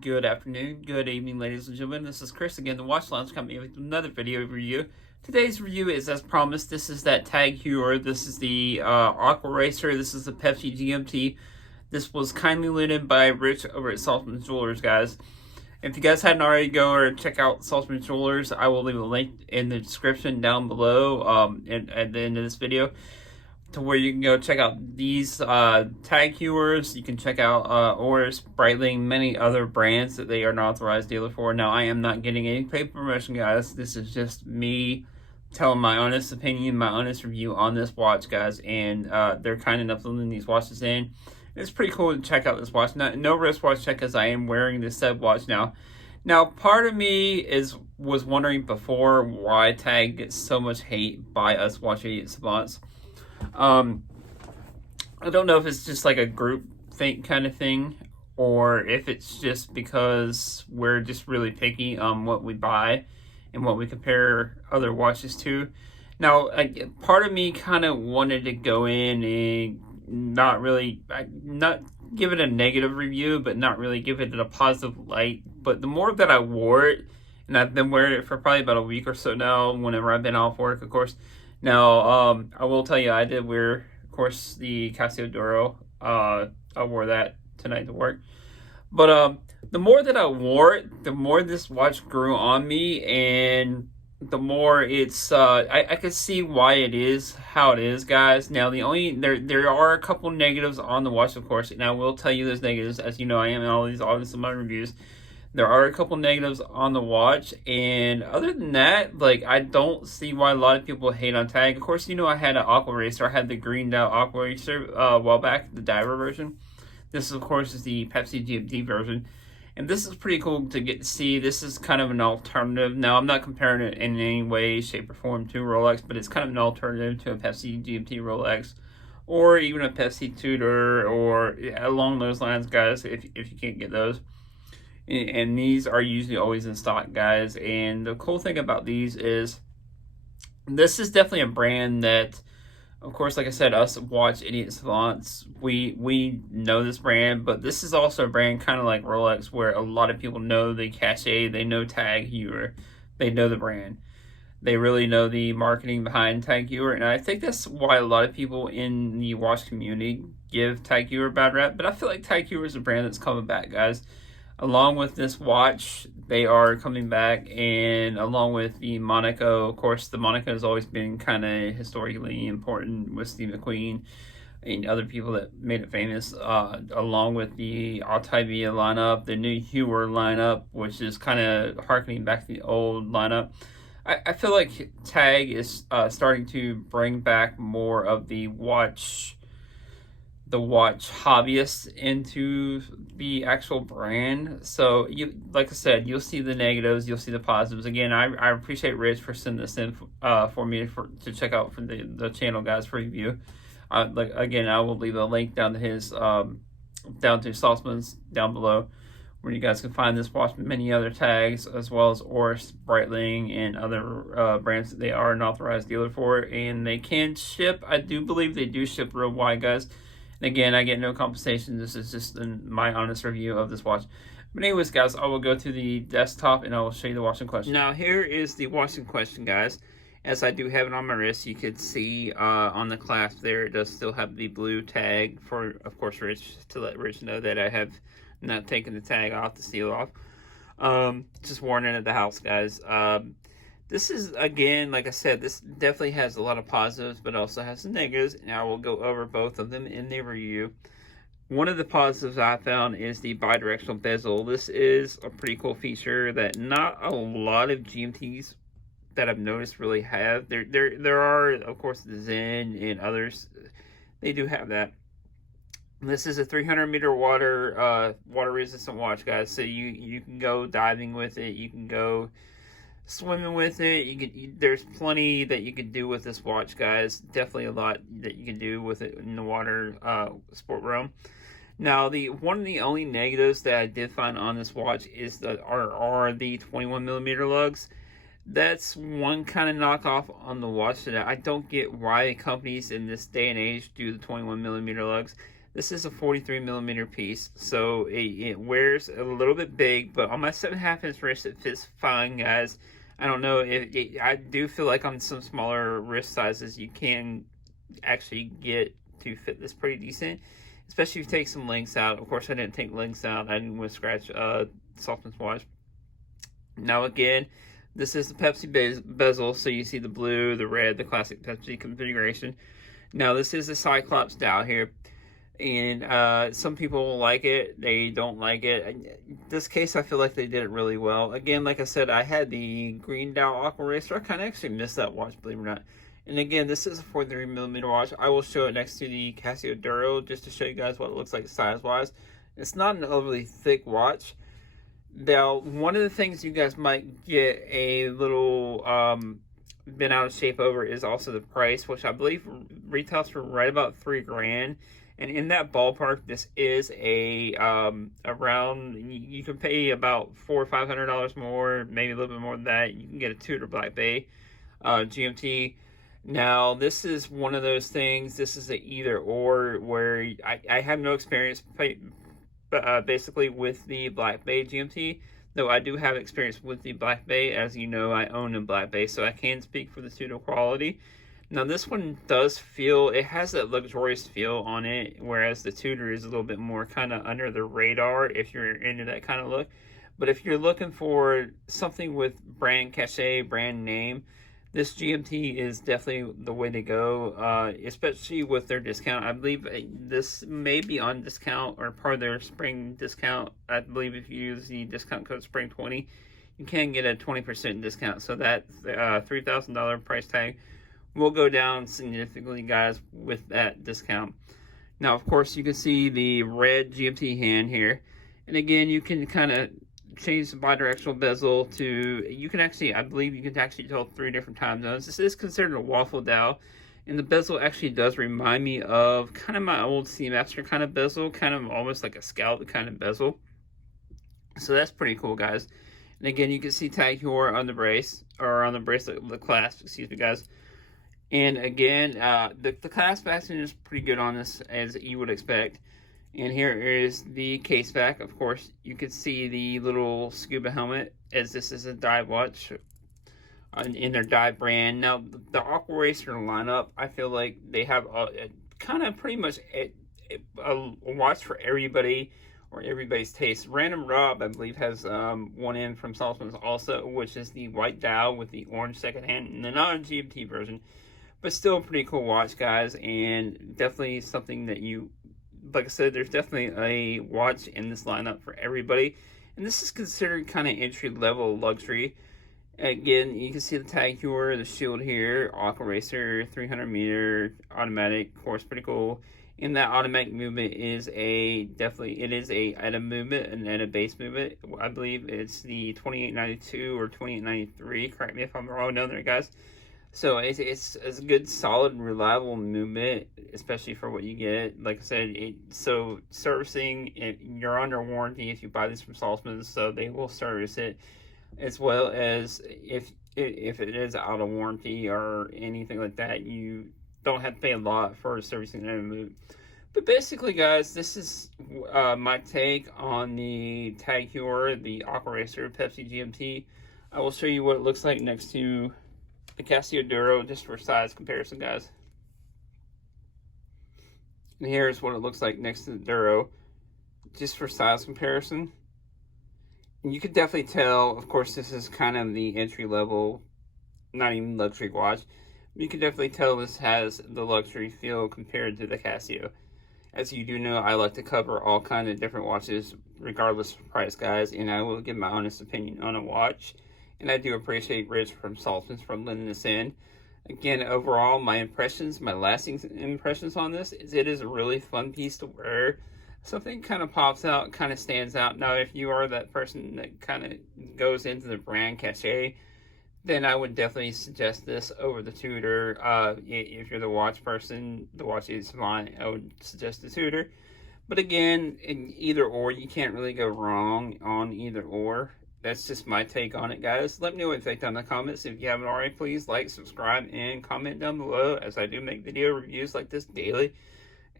Good afternoon, good evening, ladies and gentlemen. This is Chris again, the Watch Lounge Company, with another video review. Today's review is, as promised, this is that tag Heuer. This is the Aquaracer. This is the Pepsi GMT. This was kindly lent by Rich over at Saltzman Jewelers, guys. If you guys hadn't already, go or check out Saltzman Jewelers. I will leave a link in the description down below at the end of this video, to where you can go check out these tag Heuers. You can check out Oris, Breitling, many other brands that they are an authorized dealer for. Now, I am not getting any paid promotion, guys. This is just me telling my honest opinion, my honest review on this watch, guys. And they're kind enough to lend these watches in. It's pretty cool to check out this watch. No wristwatch check, as I am wearing this said watch now. Now, part of me was wondering before why tag gets so much hate by us watch idiot savants. I don't know if it's just like a group think kind of thing, or if it's just because we're just really picky on what we buy and what we compare other watches to. Now, part of me kind of wanted to go in and not give it a negative review, but not really give it a positive light. But the more that I wore it, and I've been wearing it for probably about a week or so now, whenever I've been off work, of course. Now, I will tell you, I did wear, of course, the Casio Duro. I wore that tonight to work. But the more that I wore it, the more this watch grew on me, and the more it's I could see why it is how it is, guys. Now, there are a couple negatives on the watch, of course, and I will tell you those negatives, as you know I am in all these obviously my reviews. There are a couple negatives on the watch, and other than that, like, I don't see why a lot of people hate on tag. Of course, you know I had an Aquaracer. I had the greened out Aquaracer a while back, the diver version. This, of course, is the Pepsi GMT version, and this is pretty cool to get to see. This is kind of an alternative. Now, I'm not comparing it in any way, shape, or form to Rolex, but it's kind of an alternative to a Pepsi GMT Rolex, or even a Pepsi Tudor, or along those lines, guys, if you can't get those. And these are usually always in stock, guys. And the cool thing about these is this is definitely a brand that, of course, like I said, us watch idiot savants, we know this brand, but this is also a brand kind of like Rolex, where a lot of people know the cachet, they know tag Heuer, they know the brand. They really know the marketing behind tag Heuer, and I think that's why a lot of people in the watch community give tag Heuer a bad rap. But I feel like tag Heuer is a brand that's coming back, guys. Along with this watch, they are coming back, and along with the Monaco, of course, the Monaco has always been kind of historically important with Steve McQueen and other people that made it famous, along with the Untitled lineup, the new Heuer lineup, which is kind of harkening back to the old lineup. I feel like tag is starting to bring back more of the watch hobbyists into the actual brand. So, like I said, you'll see the negatives, you'll see the positives. Again, I appreciate Rich for sending this in for me to check out for the channel, guys, for review. Again, I will leave a link down to his down to Saltzman's down below, where you guys can find this watch and many other tags, as well as Oris, Breitling, and other brands that they are an authorized dealer for, and they can ship. I do believe they do ship worldwide, guys. And again, I get no compensation. This is just my honest review of this watch. But anyways, guys, I will go to the desktop and I will show you the watch in question. Now, here is the watch in question, guys. As I do have it on my wrist, you can see on the clasp there, it does still have the blue tag for, of course, Rich, to let Rich know that I have not taken the tag off, the seal off. Just worn it at the house, guys. This is, again, like I said, this definitely has a lot of positives, but also has some negatives, and I will go over both of them in the review. One of the positives I found is the Bi-Directional Bezel. This is a pretty cool feature that not a lot of GMTs that I've noticed really have. There are, of course, the Zen and others. They do have that. This is a 300-meter water resistant watch, guys. So you can go diving with it. You can go swimming with it. There's plenty that you can do with this watch, guys. Definitely a lot that you can do with it in the water sport realm. Now, one of the only negatives that I did find on this watch is are the 21mm lugs. That's one kind of knockoff on the watch that I don't get why companies in this day and age do the 21mm lugs. This is a 43mm piece, so it wears a little bit big, but on my 7.5-inch wrist, it fits fine, guys. I don't know, I do feel like on some smaller wrist sizes, you can actually get to fit this pretty decent, especially if you take some links out. Of course, I didn't take links out. I didn't want to scratch Saltzman's watch. Now, again, this is the Pepsi bezel, so you see the blue, the red, the classic Pepsi configuration. Now, this is a Cyclops dial here, and some people like it, they don't like it. In this case, I feel like they did it really well. Again, like I said, I had the green dial Aquaracer. I kind of actually missed that watch, believe it or not. And again, this is a 43mm watch. I will show it next to the Casio Duro just to show you guys what it looks like size-wise. It's not an overly thick watch. Now, one of the things you guys might get a little bent out of shape over is also the price, which I believe retails for right about $3,000. And in that ballpark, this is a around, you can pay about $400 or $500 more, maybe a little bit more than that. You can get a Tudor Black Bay GMT. Now, this is one of those things, this is an either or, where I have no experience basically with the Black Bay GMT, though I do have experience with the Black Bay. As you know, I own a Black Bay, so I can speak for the Tudor quality. Now, this one does feel, it has that luxurious feel on it, whereas the Tudor is a little bit more kind of under the radar if you're into that kind of look. But if you're looking for something with brand cachet, brand name, this GMT is definitely the way to go, especially with their discount. I believe this may be on discount or part of their spring discount. I believe if you use the discount code SPRING20, you can get a 20% discount. So that $3,000 price tag will go down significantly, guys, with that discount. Now, of course, you can see the red GMT hand here. And again, you can kind of change the bi-directional bezel to, you can actually, I believe you can actually tell 3 different time zones. This is considered a waffle dial, and the bezel actually does remind me of kind of my old Seamaster kind of bezel, kind of almost like a scallop kind of bezel. So that's pretty cool, guys. And again, you can see tag Heuer on the brace, or on the bracelet, the clasp, excuse me, guys. And again, the clasp action is pretty good on this, as you would expect. And here is the case back. Of course, you can see the little scuba helmet, as this is a dive watch in their dive brand. Now, the Aquaracer lineup, I feel like they have a kind of pretty much a watch for everybody, or everybody's taste. Random Rob, I believe, has one in from Saltzman's also, which is the white dial with the orange second hand, and the non-GMT version. But still a pretty cool watch, guys, and definitely something that you, like I said, there's definitely a watch in this lineup for everybody. And this is considered kind of entry-level luxury. Again, you can see the tag Heuer, the shield here, Aquaracer, 300-meter automatic, of course, pretty cool. And that automatic movement is definitely at a movement and at a base movement. I believe it's the 2892 or 2893. Correct me if I'm wrong down there, guys. So it's a good, solid, reliable movement, especially for what you get. Like I said, so servicing, you're under warranty if you buy this from Saltzman's, so they will service it, as well as if it is out of warranty or anything like that, you don't have to pay a lot for servicing that movement. But basically, guys, this is my take on the tag Heuer, the Aquaracer Pepsi GMT. I will show you what it looks like next to the Casio Duro, just for size comparison, guys. And here's what it looks like next to the Duro, just for size comparison. And you can definitely tell, of course, this is kind of the entry level, not even luxury watch. You can definitely tell this has the luxury feel compared to the Casio. As you do know, I like to cover all kinds of different watches, regardless of price, guys, and I will give my honest opinion on a watch. And I do appreciate Rich from Saltzman's for lending this in. Again, overall, my impressions, my lasting impressions on this is it is a really fun piece to wear. Something kind of pops out, kind of stands out. Now, if you are that person that kind of goes into the brand cachet, then I would definitely suggest this over the Tudor. If you're the watch person, the watch is fine. I would suggest the Tudor. But again, in either or, you can't really go wrong on either or. That's just my take on it, guys. Let me know what you think down in the comments. If you haven't already, please like, subscribe, and comment down below, as I do make video reviews like this daily.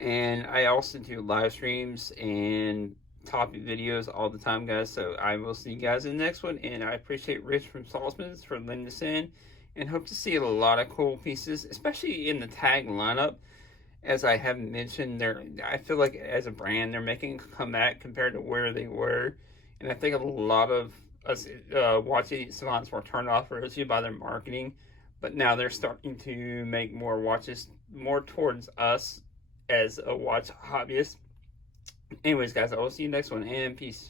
And I also do live streams and topic videos all the time, guys. So I will see you guys in the next one. And I appreciate Rich from Salzman's for letting this in. And hope to see a lot of cool pieces, especially in the tag lineup. As I have mentioned, I feel like as a brand, they're making a comeback compared to where they were. And I think a lot of us watching salons were turned off originally by their marketing. But now they're starting to make more watches more towards us as a watch hobbyist. Anyways, guys, I will see you next one, and peace.